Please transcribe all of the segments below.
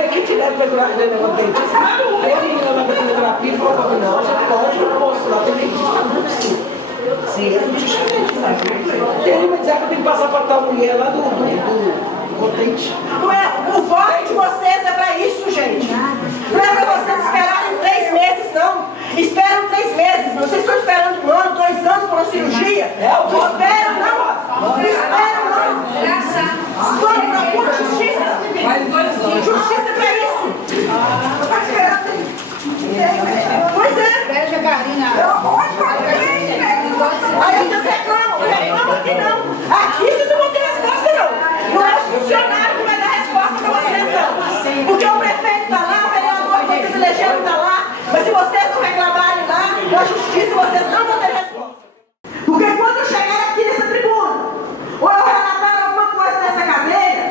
a equipe médica vai durar o dentista. Aí a menina vai fazer terapia e falou pra mim, não, você pode mostrar, tem dentista no sim. Sim, é muito diferente, né? E ele me dizia que eu tenho que passar para tal mulher lá do Contente. Não é, o voto de vocês é para isso, gente. Não é para vocês esperarem 3 meses, não. Esperam 3 meses. Vocês estão esperando 1 ano, 2 anos por uma cirurgia. Não esperam, não. Não esperam, não. Vamos procurar justiça. Justiça para isso. Está esperando. Pois é. Veja, Karina. Aí vocês reclamam aqui não. Aqui vocês não vão ter resposta, não. Não é o funcionário que vai dar resposta para vocês, não. Porque o prefeito está lá, o vereador que vocês elegeram está lá. Mas se vocês não reclamarem lá, na justiça vocês não vão ter resposta. Porque quando eu chegar aqui nessa tribuna, ou eu relatar alguma coisa nessa cadeira,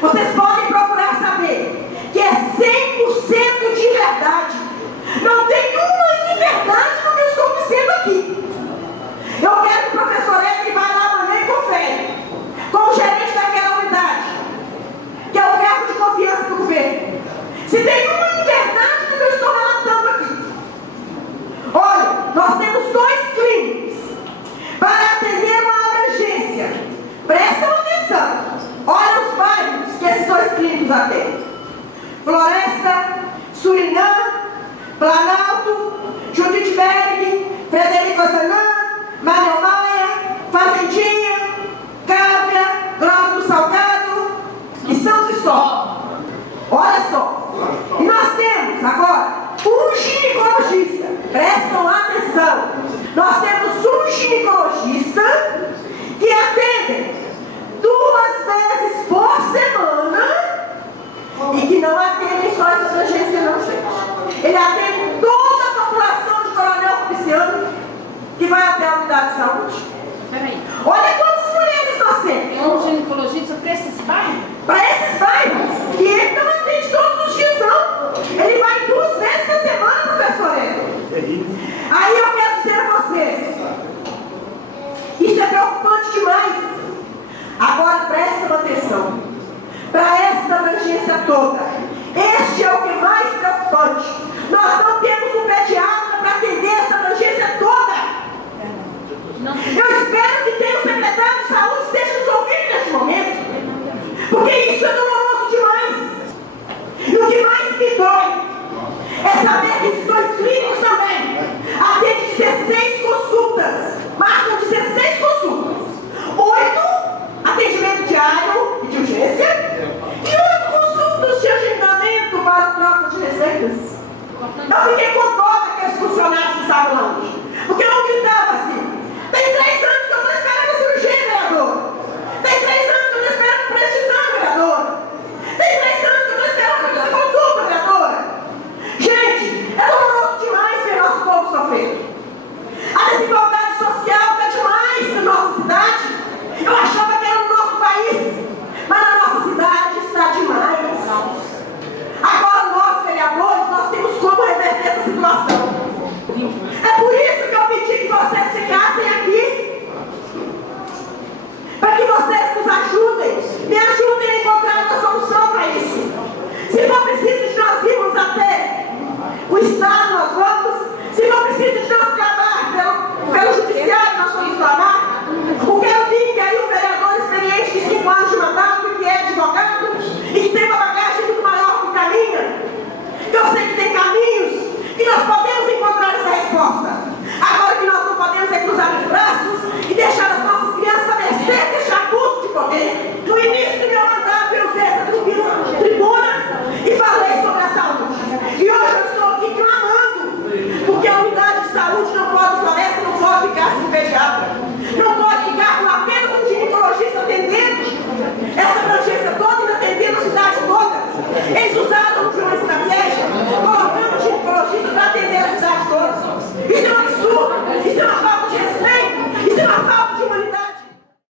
vocês podem procurar saber que é 100% de verdade. Não tem uma inverdade no que eu estou dizendo aqui. Eu quero que o professor Edson vá lá amanhã e confere com o gerente daquela unidade, que é o cargo de confiança do governo. Se tem uma inverdade no que eu estou relatando aqui. Olha, nós temos 2 clínicos para atender uma abrangência. Prestam atenção. Olha os bairros que esses 2 clínicos atendem. Floresta, Surinã, Planalto, Judith Berg, Frederico Azanã, Manuel Maia, Fazendinha, Cávia, Grove do Salgado e São Cristóvão. Olha só. E nós temos agora um ginecologista. Prestam atenção. Nós temos um ginecologista que atende 2 vezes por semana e que não atende só essa abrangência, não, gente. Ele atende toda a população de Coronel Feliciano que vai até a unidade de saúde. Peraí. Olha quantas mulheres nós temos. É um ginecologista para esses bairros? Para esses bairros, que ele não atende todos os dias, não. Ele vai 2 vezes na semana, professor Edson. Aí eu quero dizer a vocês, isso é preocupante demais. Agora prestem atenção. Para essa abrangência toda, este é o que é mais preocupante. Nós não temos um pediatra para atender essa abrangência toda. Eu espero que tenha o secretário de saúde esteja nos ouvindo neste momento, porque isso é doloroso demais. E o que mais me dói é saber que esses 2 clínicos também atendem 16 consultas, marcam 16 consultas, 8 atendimento diário e de urgência e 8 consultas de agendamento para troca de receitas. Eu fiquei com dó daqueles funcionários que estavam lá hoje, porque eu gritava assim: tem 3 anos que eu estou esperando a cirurgia, vereador. Tem 3 anos que eu estou esperando o pré-exame, vereador. Tem 3 anos que eu estou esperando essa consulta, vereadora. Gente, é doloroso demais ver nosso povo sofrer. A desigualdade social está demais na nossa cidade. Eu achava que era no nosso país, mas na nossa cidade está demais. Agora nós, vereadores, nós temos como reverter essa situação. É por isso que eu pedi que vocês ficassem aqui, para que vocês nos ajudem, me ajudem a encontrar uma solução para isso. Se for preciso, nós irmos até o Estado